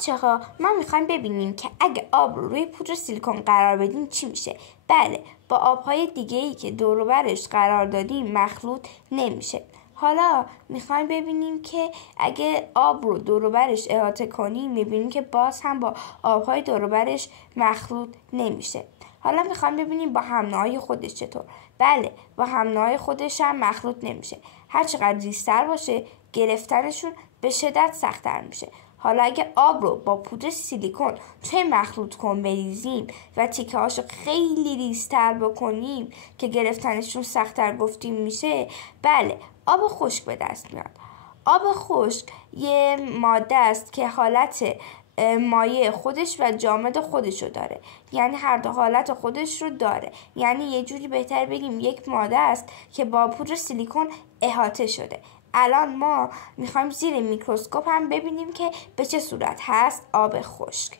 بچه ها ما میخوایم ببینیم که اگه آب رو روی پودر سیلیکون قرار بدیم چی میشه. بله، با آبهای دیگه‌ای که دور و برش قرار دادیم مخلوط نمیشه. حالا میخوایم ببینیم که اگه آب رو دور و برش احاطه کنیم میبینیم که باز هم با آبهای دور و برش مخلوط نمیشه. حالا میخوایم ببینیم با همناهای خودش چطور. بله، با همناهای خودش هم مخلوط نمیشه. هر چقدر ریزتر باشه گرفتنشون به شدت سخت‌تر میشه. حالا اگه آب رو با پودر سیلیکون توی مخلوط کن بریزیم و تیکه هاشو خیلی ریزتر بکنیم که گرفتنشون سخت‌تر گفتیم میشه، بله، آب خشک به دست میاد. آب خشک یه ماده است که حالت مایع خودش و جامد خودش رو داره، یعنی هر دو حالت خودش رو داره. یعنی یه جوری بهتر بگیم یک ماده است که با پودر سیلیکون احاطه شده. الان ما میخوایم زیر میکروسکوپ هم ببینیم که به چه صورت هست آب خشک.